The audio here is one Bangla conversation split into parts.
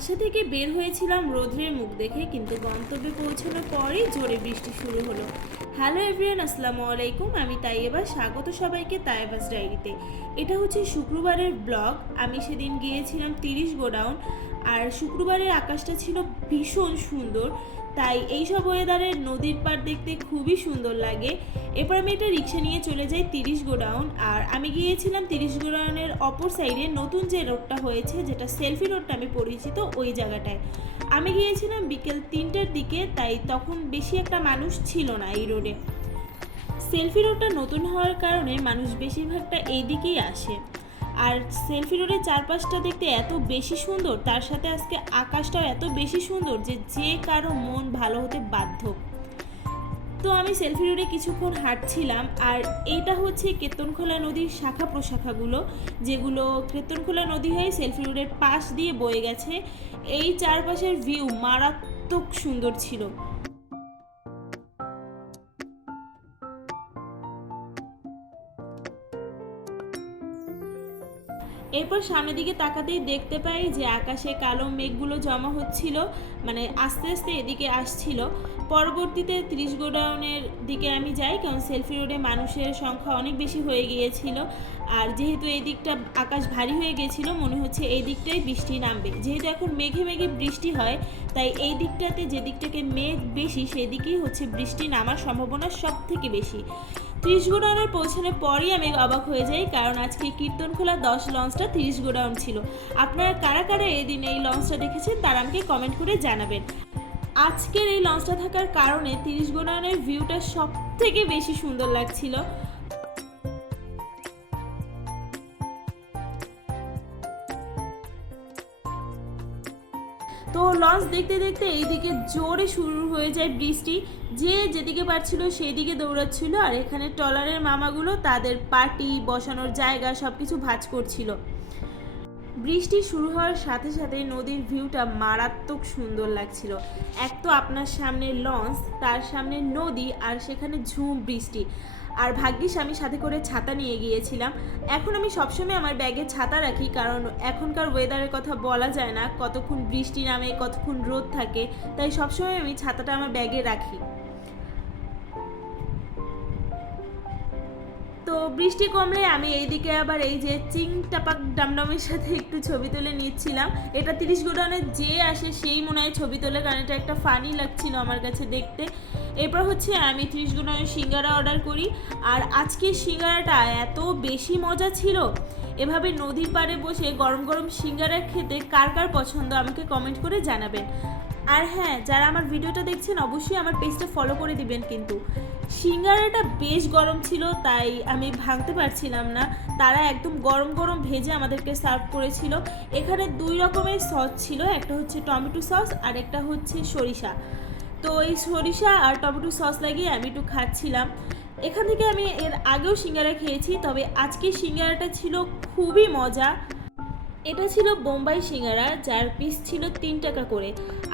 বাসা থেকে বের হয়েছিলাম রোদ্রের মুখ দেখে, কিন্তু গন্তব্যে পৌঁছানোর পরেই জোরে বৃষ্টি শুরু হলো। হ্যালো এভরিওয়ান, আসসালামু আলাইকুম। আমি তাইয়েবা, স্বাগত সবাইকে তাইয়েবাস ডায়েরিতে। এটা হচ্ছে শুক্রবারের ব্লগ। আমি সেদিন গিয়েছিলাম 30 গোডাউন, আর শুক্রবারের আকাশটা ছিল ভীষণ সুন্দর, তাই এইসব ওয়েদারে নদীর পাড় দেখতে খুবই সুন্দর লাগে। এরপর আমি একটা রিক্সা নিয়ে চলে যাই 30 গোডাউন, আর আমি গিয়েছিলাম 30 গোডাউনের অপর সাইডে নতুন যে রোডটা হয়েছে, যেটা সেলফি রোডটা আমি পরিচিত, ওই জায়গাটায় আমি গিয়েছিলাম বিকেল 3টার দিকে, তাই তখন বেশি একটা মানুষ ছিল না এই রোডে। সেলফি রোডটা নতুন হওয়ার কারণে মানুষ বেশিরভাগটা এই দিকেই আসে। আর সেলফি রোডের চারপাশটা দেখতে এত বেশি সুন্দর, তার সাথে আজকে আকাশটাও এত বেশি সুন্দর যে কারো মন ভালো হতে বাধ্য। তো আমি সেলফি রোডে কিছুক্ষণ হাঁটছিলাম, আর এইটা হচ্ছে কেতনখোলা নদীর শাখা প্রশাখাগুলো, যেগুলো কেতনখোলা নদী হয়ে সেলফি রোডের পাশ দিয়ে বয়ে গেছে। এই চারপাশের ভিউ মারাত্মক সুন্দর ছিল। এরপর সামনের দিকে তাকাতেই দেখতে পাই যে আকাশে কালো মেঘগুলো জমা হচ্ছিল, মানে আস্তে আস্তে এদিকে আসছিল। পরবর্তীতে 30 গোডাউনের দিকে আমি যাই, কারণ সেলফি রোডে মানুষের সংখ্যা অনেক বেশি হয়ে গিয়েছিল, আর যেহেতু এই দিকটা আকাশ ভারী হয়ে গিয়েছিল, মনে হচ্ছে এই দিকটাই বৃষ্টি নামবে। যেহেতু এখন মেঘে মেঘে বৃষ্টি হয়, তাই এই দিকটাতে, যে দিকটাকে মেঘ বেশি, সেদিকেই হচ্ছে বৃষ্টি নামার সম্ভাবনা সব থেকে বেশি। 30 গোডাউনের পৌঁছানোর পরই আমি অবাক হয়ে যাই, কারণ আজকে কীর্তনখোলা 10 লঞ্চটা 30 গোডাউন ছিল। আপনারা কারা কারা এদিন এই লঞ্চটা দেখেছেন তারা আমাকে কমেন্ট করে জানাবেন। আজকের এই লঞ্চটা থাকার কারণে 30 গোডাউনের ভিউটা সব থেকে বেশি সুন্দর লাগছিল। তো লঞ্চ দেখতে দেখতে এইদিকে জোরে শুরু হয়ে যায় বৃষ্টি। যে যেদিকে পারছিল সেই দিকে দৌড়াচ্ছিল, আর এখানে ট্রলারের মামাগুলো তাদের পার্টি বসানোর জায়গা সব কিছু ভাঁজ করছিল। বৃষ্টি শুরু হওয়ার সাথে সাথে নদীর ভিউটা মারাত্মক সুন্দর লাগছিল। এক তো আপনার সামনে লঞ্চ, তার সামনে নদী, আর সেখানে ঝুম বৃষ্টি। আর ভাগ্যিস আমি সাথে করে ছাতা নিয়ে গিয়েছিলাম। এখন আমি সবসময় আমার ব্যাগে ছাতা রাখি, কারণ এখনকার ওয়েদারের কথা বলা যায় না, কতক্ষণ বৃষ্টি নামে, কতক্ষণ রোদ থাকে, তাই সবসময় আমি ছাতাটা আমার ব্যাগে রাখি। তো বৃষ্টি কমলে আমি এইদিকে আবার এই যে চিং টাপাক ডামডামের সাথে একটু ছবি তুলে নিচ্ছিলাম। এটা 30 গোডাউনে যে আসে সেই মনে হয় ছবি তোলে, কারণ এটা একটা ফানি লাগছিল আমার কাছে দেখতে। এরপর হচ্ছে আমি 30 গোডাউনের সিঙ্গারা অর্ডার করি, আর আজকের সিঙ্গারাটা এত বেশি মজা ছিল। এভাবে নদীর পাড়ে বসে গরম গরম সিঙ্গারা খেতে কার কার পছন্দ আমাকে কমেন্ট করে জানাবেন। আর হ্যাঁ, যারা আমার ভিডিওটা দেখছেন অবশ্যই আমার পেজটা ফলো করে দিবেন। কিন্তু সিঙ্গারাটা বেশ গরম ছিল, তাই আমি ভাঙতে পারছিলাম না। তারা একদম গরম গরম ভেজে আমাদেরকে সার্ভ করেছিল। এখানে 2 রকমের সস ছিল, একটা হচ্ছে টমেটো সস আর একটা হচ্ছে সরিষা। তো এই সরিষা আর টমেটো সস লাগিয়ে আমি একটু খাচ্ছিলাম। এখান থেকে আমি এর আগেও সিঙ্গারা খেয়েছি, তবে আজকে সিঙ্গারাটা ছিল খুবই মজা। এটা ছিল বোম্বাই সিঙ্গারা, যার পিস ছিল 3 টাকা করে।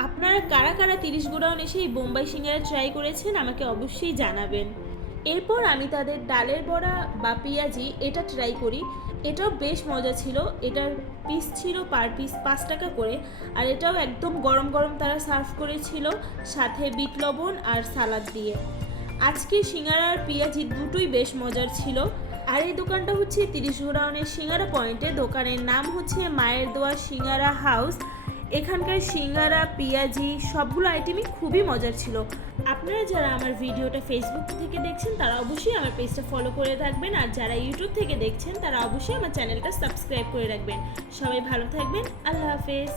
আপনারা কারা কারা 30 গোডাউন এসে এই বোম্বাই সিঙ্গারা ট্রাই করেছেন আমাকে অবশ্যই জানাবেন। এরপর আমি তাদের ডালের বড়া বা পেঁয়াজি এটা ট্রাই করি। এটাও বেশ মজা ছিল। এটার পিস ছিল পার পিস 5 টাকা করে, আর এটাও একদম গরম গরম তারা সার্ভ করেছিল, সাথে বিট লবণ আর সালাদ দিয়ে। আজকে সিঙ্গারা আর পেঁয়াজি দুটোই বেশ মজার ছিল। আর এই দোকানটা হচ্ছে 30 গোডাউনের সিঙ্গারা পয়েন্টে। দোকানের নাম হচ্ছে মায়ের দোয়া সিঙ্গারা হাউস। এখানকার সিঙ্গারা, পেঁয়াজি সবগুলো আইটেমই খুবই মজার ছিল। আপনারা যারা আমার ভিডিওটা ফেসবুক থেকে দেখছেন তারা অবশ্যই আমার পেজটা ফলো করে রাখবেন, আর যারা ইউটিউব থেকে দেখছেন তারা অবশ্যই আমার চ্যানেলটা সাবস্ক্রাইব করে রাখবেন। সবাই ভালো থাকবেন। আল্লাহ হাফেজ।